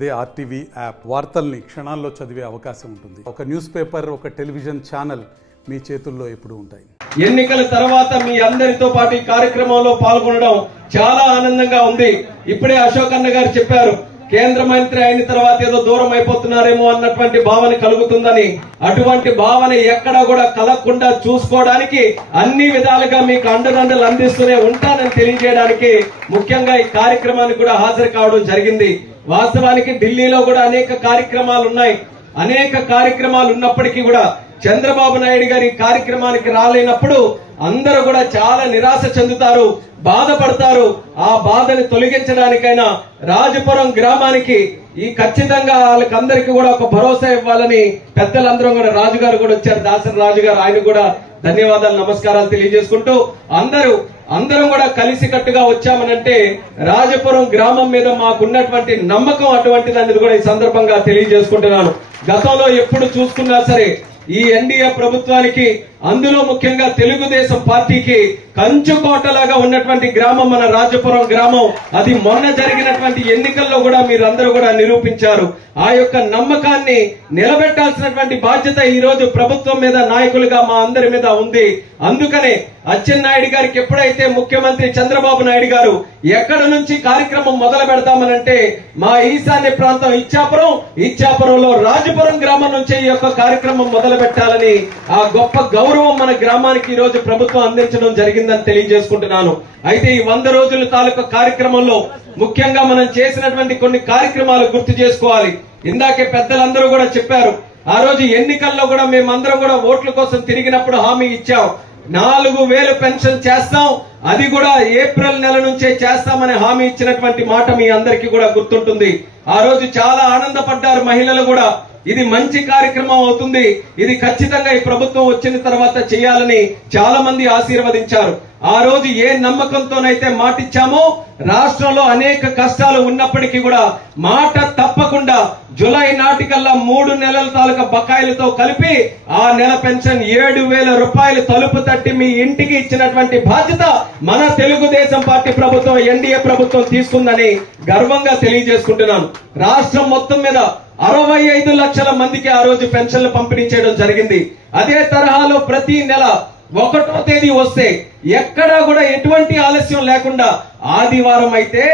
అదే RTV app వార్తల్ని క్షణాల్లో చదివే అవకాశం ఉంటుంది. ఒక న్యూస్ పేపర్, ఒక టెలివిజన్ ఛానల్ మీ చేతుల్లో ఎప్పుడూ ఉంటాయి. ఎన్నికల తర్వాత మీ అందరితో పాటు ఈ కార్యక్రమంలో పాల్గొనడం చాలా ఆనందంగా ఉంది. ఇప్పుడే అశోక్ అన్న గారు చెప్పారు, కేంద్ర మంత్రి అయిన తర్వాత ఏదో దూరం అయిపోతున్నారేమో అన్నటువంటి భావన కలుగుతుందని. అటువంటి భావన ఎక్కడా కూడా కలగకుండా చూసుకోవడానికి అన్ని విధాలుగా మీకు అండదండలు అందిస్తూనే ఉంటానని తెలియజేయడానికి ముఖ్యంగా ఈ కార్యక్రమానికి కూడా హాజరు కావడం జరిగింది. వాస్తవానికి ఢిల్లీలో కూడా అనేక కార్యక్రమాలు ఉన్నాయి. అనేక కార్యక్రమాలు ఉన్నప్పటికీ కూడా చంద్రబాబు నాయుడు గారి కార్యక్రమానికి రాలేనప్పుడు అందరూ కూడా చాలా నిరాశ చెందుతారు, బాధపడతారు. ఆ బాధని తొలగించడానికైనా రాజపురం గ్రామానికి ఈ ఖచ్చితంగా వాళ్ళకందరికీ కూడా ఒక భరోసా ఇవ్వాలని పెద్దలందరూ కూడా, రాజుగారు కూడా వచ్చారు, దాసరి రాజు గారు, ఆయన కూడా ధన్యవాదాలు నమస్కారాలు తెలియజేసుకుంటూ అందరం కూడా కలిసికట్టుగా వచ్చామనంటే రాజపురం గ్రామం మీద మాకున్నటువంటి నమ్మకం అటువంటిది అనేది కూడా ఈ సందర్భంగా తెలియజేసుకుంటున్నాను. గతంలో ఎప్పుడు చూసుకున్నా సరే ఈ ఎన్డీఏ ప్రభుత్వానికి, అందులో ముఖ్యంగా తెలుగుదేశం పార్టీకి కంచుకోటలాగా ఉన్నటువంటి గ్రామం మన రాజపురం గ్రామం. అది మొన్న జరిగినటువంటి ఎన్నికల్లో కూడా మీరందరూ కూడా నిరూపించారు. ఆ యొక్క నమ్మకాన్ని నిలబెట్టాల్సినటువంటి బాధ్యత ఈ రోజు ప్రభుత్వం మీద, నాయకులుగా మా అందరి మీద ఉంది. అందుకనే అచ్చెన్నాయుడు గారికి ఎప్పుడైతే ముఖ్యమంత్రి చంద్రబాబు నాయుడు గారు ఎక్కడ నుంచి కార్యక్రమం మొదలు పెడతామనంటే మా ఈశాన్య ప్రాంతం ఇచ్చాపురంలో రాజపురం గ్రామం నుంచి ఈ యొక్క కార్యక్రమం మొదలు పెట్టాలని ఆ గొప్ప గౌరవం మన గ్రామానికి ఈ రోజు ప్రభుత్వం అందించడం జరిగిందని తెలియజేసుకుంటున్నాను. అయితే ఈ 100 రోజుల తాలూకా కార్యక్రమంలో ముఖ్యంగా మనం చేసినటువంటి కొన్ని కార్యక్రమాలు గుర్తు చేసుకోవాలి. ఇందాకే పెద్దలందరూ కూడా చెప్పారు, ఆ రోజు ఎన్నికల్లో కూడా మేమందరం కూడా ఓట్ల కోసం తిరిగినప్పుడు హామీ ఇచ్చాం, 4000 పెన్షన్ చేస్తాం, అది కూడా ఏప్రిల్ నెల నుంచే చేస్తామని హామీ ఇచ్చినటువంటి మాట మీ అందరికీ కూడా గుర్తుంటుంది. ఆ రోజు చాలా ఆనందపడ్డారు మహిళలు కూడా. ఇది మంచి కార్యక్రమం అవుతుంది, ఇది ఖచ్చితంగా ఈ ప్రభుత్వం వచ్చిన తర్వాత చేయాలని చాలా మంది ఆశీర్వదించారు. ఆ రోజు ఏ నమ్మకంతోనైతే మాటిచ్చామో, రాష్ట్రంలో అనేక కష్టాలు ఉన్నప్పటికీ కూడా మాట తప్పకుండా జులై నాటికల్లా 3 నెలల తాలూకా బకాయిలతో కలిపి ఆ నెల పెన్షన్ 7000 రూపాయలు తలుపు తట్టి మీ ఇంటికి ఇచ్చినటువంటి బాధ్యత మన తెలుగుదేశం పార్టీ ప్రభుత్వం, ఎన్డీఏ ప్రభుత్వం తీసుకుందని గర్వంగా తెలియజేసుకుంటున్నాను. రాష్ట్రం మొత్తం మీద 65 లక్షల మందికి ఆ రోజు పెన్షన్లు పంపిణీ చేయడం జరిగింది. అదే తరహాలో ప్రతి నెల 1వ తేదీ వస్తే ఎక్కడా కూడా ఎటువంటి ఆలస్యం లేకుండా, ఆదివారం అయితే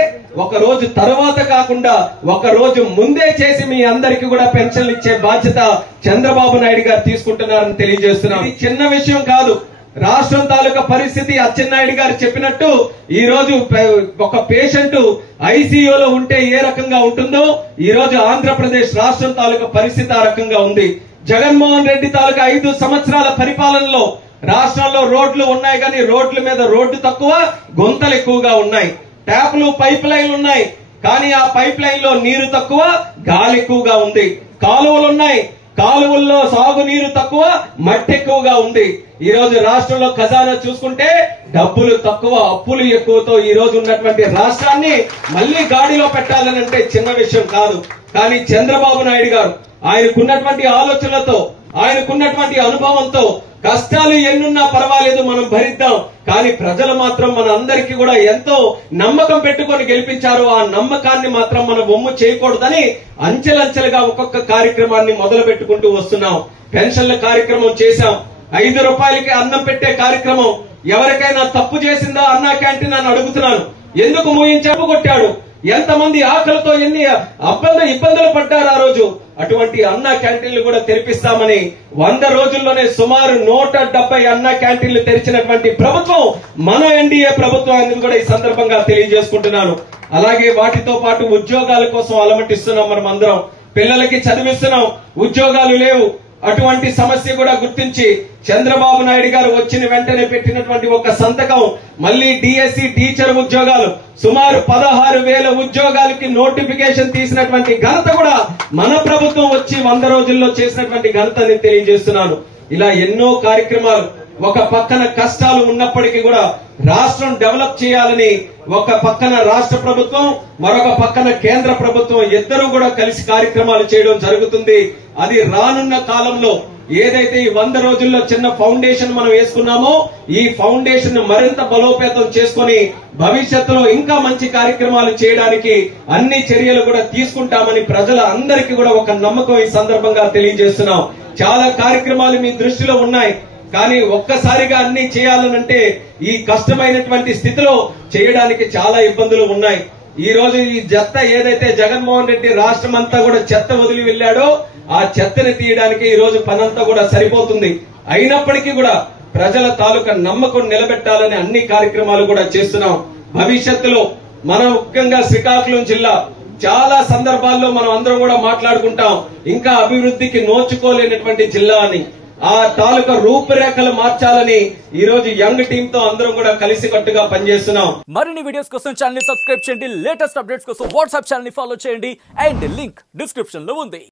ఒక రోజు తర్వాత కాకుండా ఒక రోజు ముందే చేసి మీ అందరికీ కూడా పెన్షన్లు ఇచ్చే బాధ్యత చంద్రబాబు నాయుడు గారు తీసుకుంటున్నారని తెలియజేస్తున్నాను. ఇది చిన్న విషయం కాదు. రాష్ట్రం తాలూకా పరిస్థితి అచ్చెన్నాయుడు గారు చెప్పినట్టు ఈ రోజు ఒక పేషెంట్ ఐసీయూలో ఉంటే ఏ రకంగా ఉంటుందో ఈ రోజు ఆంధ్రప్రదేశ్ రాష్ట్రం తాలూకా పరిస్థితి ఆ రకంగా ఉంది. జగన్మోహన్ రెడ్డి తాలూకా 5 సంవత్సరాల పరిపాలనలో రాష్ట్రంలో రోడ్లు ఉన్నాయి, కానీ రోడ్ల మీద రోడ్డు తక్కువ, గుంతలు ఎక్కువగా ఉన్నాయి. ట్యాప్లు, పైప్ లైన్లు ఉన్నాయి, కానీ ఆ పైప్ లైన్ లో నీరు తక్కువ, గాలి ఎక్కువగా ఉంది. కాలువలు ఉన్నాయి, కాలువల్లో సాగునీరు తక్కువ, మట్టి ఎక్కువగా ఉంది. ఈ రోజు రాష్ట్రంలో ఖజానా చూసుకుంటే డబ్బులు తక్కువ, అప్పులు ఎక్కువతో ఈ రోజు ఉన్నటువంటి రాష్ట్రాన్ని మళ్లీ గాడిలో పెట్టాలనంటే చిన్న విషయం కాదు. కానీ చంద్రబాబు నాయుడు గారు ఆయనకున్నటువంటి ఆలోచనలతో, ఆయనకున్నటువంటి అనుభవంతో కష్టాలు ఎన్నున్నా పర్వాలేదు, మనం భరిద్దాం, కానీ ప్రజలు మాత్రం మన అందరికీ కూడా ఎంతో నమ్మకం పెట్టుకొని గెలిపించారు. ఆ నమ్మకాన్ని మాత్రం మనం వమ్ము చేయకూడదని అంచెలంచెలుగా ఒక్కొక్క కార్యక్రమాన్ని మొదలు పెట్టుకుంటూ వస్తున్నాం. పెన్షన్ల కార్యక్రమం చేశాం, 5 రూపాయలకి అన్నం పెట్టే కార్యక్రమం. ఎవరికైనా తప్పు చేసిందా అన్నా క్యాంటీన్ అని అడుగుతున్నాను. ఎందుకు మూయించాపు కొట్టాడు, ఎంతమంది ఆకలితో ఎన్ని ఇబ్బందులు పడ్డారు ఆ రోజు. అటువంటి అన్నా క్యాంటీన్లు కూడా తెరిపిస్తామని 100 రోజుల్లోనే సుమారు 170 అన్నా క్యాంటీన్లు తెరిచినటువంటి ప్రభుత్వం మన ఎన్డీఏ ప్రభుత్వం అనేది కూడా ఈ సందర్భంగా తెలియజేసుకుంటున్నాను. అలాగే వాటితో పాటు ఉద్యోగాల కోసం అలమటిస్తున్నాం. మనం అందరం పిల్లలకి చదివిస్తున్నాం, ఉద్యోగాలు లేవు. అటువంటి సమస్య కూడా గుర్తించి చంద్రబాబు నాయుడు గారు వచ్చిన వెంటనే పెట్టినటువంటి ఒక సంతకం, మళ్లీ డిఎస్సి టీచర్ ఉద్యోగాలు సుమారు 16,000 ఉద్యోగాలకి నోటిఫికేషన్ తీసినటువంటి ఘనత కూడా మన ప్రభుత్వం వచ్చి 100 రోజుల్లో చేసినటువంటి ఘనతని తెలియజేస్తున్నాను. ఇలా ఎన్నో కార్యక్రమాలు. ఒక పక్కన కష్టాలు ఉన్నప్పటికీ కూడా రాష్ట్రం డెవలప్ చేయాలని ఒక పక్కన రాష్ట్ర ప్రభుత్వం, మరొక పక్కన కేంద్ర ప్రభుత్వం ఇద్దరూ కూడా కలిసి కార్యక్రమాలు చేయడం జరుగుతుంది. అది రానున్న కాలంలో ఏదైతే ఈ 100 రోజుల్లో చిన్న ఫౌండేషన్ మనం వేసుకున్నామో ఈ ఫౌండేషన్ మరింత బలోపేతం చేసుకొని భవిష్యత్తులో ఇంకా మంచి కార్యక్రమాలు చేయడానికి అన్ని చర్యలు కూడా తీసుకుంటామని ప్రజల అందరికీ కూడా ఒక నమ్మకం ఈ సందర్భంగా తెలియజేస్తున్నాం. చాలా కార్యక్రమాలు మీ దృష్టిలో ఉన్నాయి, కానీ ఒక్కసారిగా అన్ని చేయాలనంటే ఈ కష్టమైనటువంటి స్థితిలో చేయడానికి చాలా ఇబ్బందులు ఉన్నాయి. ఈ రోజు ఈ చెత్త ఏదైతే జగన్మోహన్ రెడ్డి రాష్ట్రం అంతా కూడా చెత్త వదిలి వెళ్ళాడో ఆ చెత్తని తీయడానికి ఈ రోజు పనంతా కూడా సరిపోతుంది. అయినప్పటికీ కూడా ప్రజల తాలూకా నమ్మకం నిలబెట్టాలని అన్ని కార్యక్రమాలు కూడా చేస్తున్నాం. భవిష్యత్తులో మనం ముఖ్యంగా శ్రీకాకుళం జిల్లా చాలా సందర్భాల్లో మనం అందరం కూడా మాట్లాడుకుంటాం ఇంకా అభివృద్ధికి నోచుకోలేనటువంటి జిల్లా అని. ఆ తాలూకా రూపురేఖలు మార్చాలని ఈ రోజు యంగ్ టీమ్ తో అందరం కూడా కలిసికట్టుగా పనిచేస్తున్నాం. మరిన్ని వీడియోస్ కోసం ఛానల్ ని సబ్స్క్రైబ్ చేయండి, లేటెస్ట్ అప్డేట్స్ కోసం వాట్సాప్ ఛానల్ ని ఫాలో చేయండి అండ్ లింక్ డిస్క్రిప్షన్ లో ఉంది.